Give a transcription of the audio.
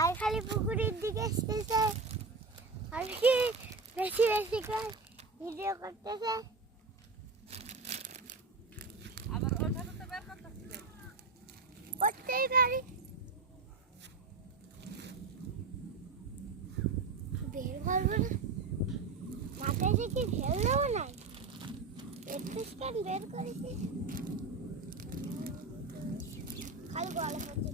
আর খালি পুকুরের দিকে আসতেছে আর কি বেশি বেশি করে ভিডিও করতেছে। আবার ওইভাবে তো বের করতেছিল করতেই পারি, বের করবো না মাথায় কি ফেললেও নাই একটু স্ক্যান বের করেছি খালি গলা করতে